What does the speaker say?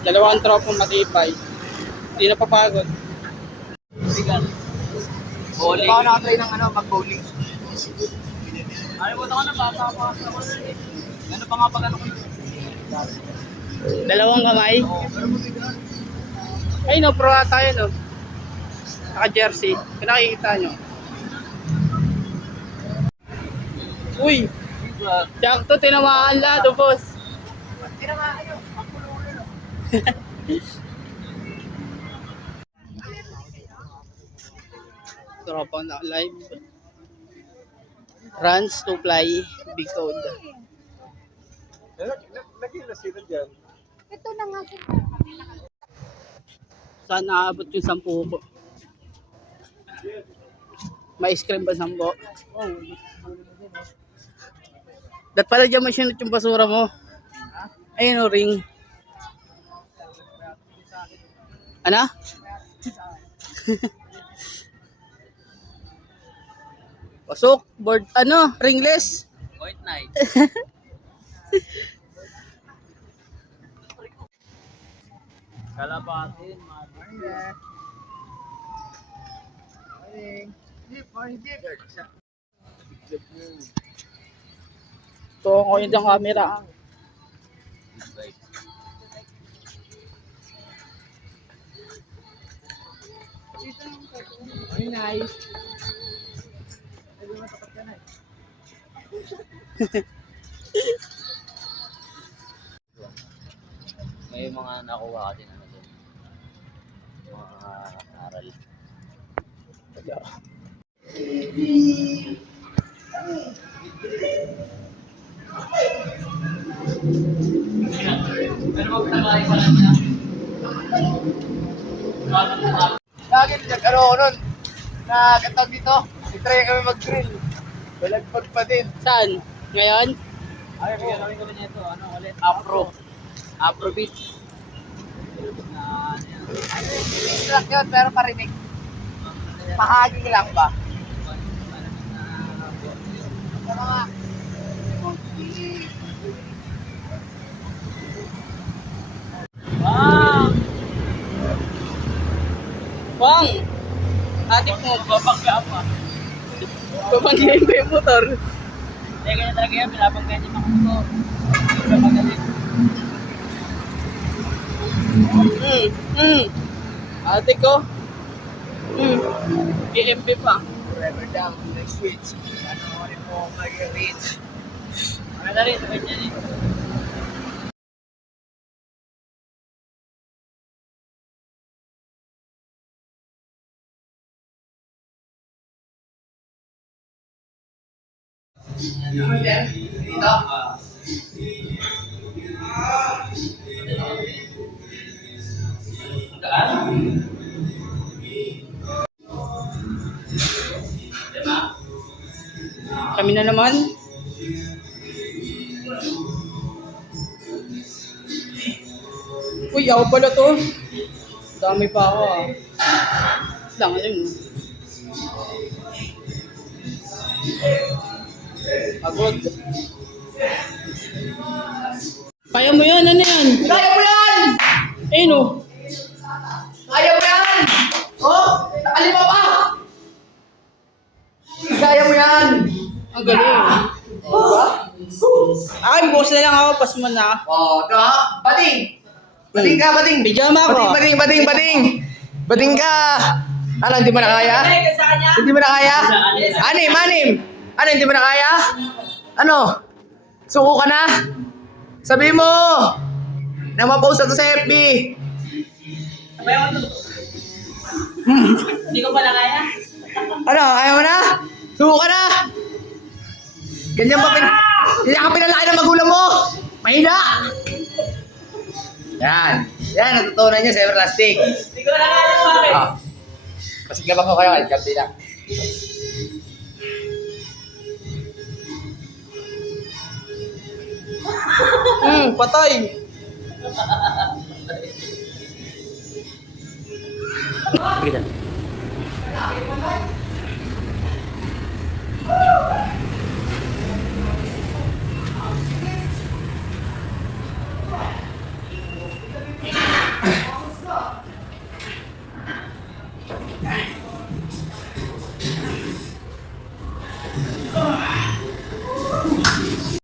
Dalawang tropong matibay. Hindi na papagod. Sigan. Bowling. Baka nakatry ng mag-bowling. Ay, wala ka na, bata pa. Ano pa nga pag ano ko? Dalawang kamay. Oo, pero mabigat. Ay no, pro tayo no. Naka-jersey. Kung nakikita nyo. Uy! Sakto, tinamaan lahat, boss. Tinamaan nyo. Tropa na live. Runs to fly. Big code. Naging na sila dyan. Ito na nga. Saan naabot yung 10 ko? May ice cream ba 10? Dat pala dyan masinot yung basura mo. Ayun o, ring. Ano? Pasok, board, ringless. White night. Kalabatin, mga Ito ko yun yung camera. Very nice. May mga nakuha ka din ano doon. Mga aral. Ano ba pinakain pa lang niya? Lagi nag-ano ko nun. Nagkatawag dito. I-try kami mag-grill. Balagpag pa din. Saan? Ngayon? Ay, bigyan namin kami nito. Ano ulit? Afrobeat. Na, yan. Remix lang yun, pero pa-remix. Mahagi lang ba? Sa mga... Wow! Wang! Atik mo. Babangga pa. Babanggain ko yung motor. Hindi, ganyan talaga yan. Pinabangga niya mga ito. Magaling. Atik ko. EMP pa. Forever down, next switch. Ano rin po mag-reach. Ano na rin, ganyan eh. Dito. Kami na naman. Uy, ako pala to. Dami pa ako ah. Lang, alam mo. Pagod. Kaya mo yan, ano yan? Kaya mo yan! Ayun oh. Kaya mo yan! Oh! Nakalima pa! Kaya mo yan! Ang galing. Diba? Ay, bukas na lang ako. Pas mo na. Oh, ito ha? Bading! Bading ka, bading! Pijama ako. Bading! Bading ka! Ano, hindi mo na kaya? Hindi mo na kaya? Anim! Ano, hindi mo na kaya? Ano? Suko ka na? Sabi mo! Na ma-post na to sa FB! Hindi ko pala kaya. Ano, ayaw mo na? Suko ka na? Ganyan ka pinalaki ng magulang mo! Mahina! Yan, natutunan niya sa everlasting. Hindi ko na kaya. Bakit? Pasiglaban ko kayo, alkaldi lang. Patay. Sige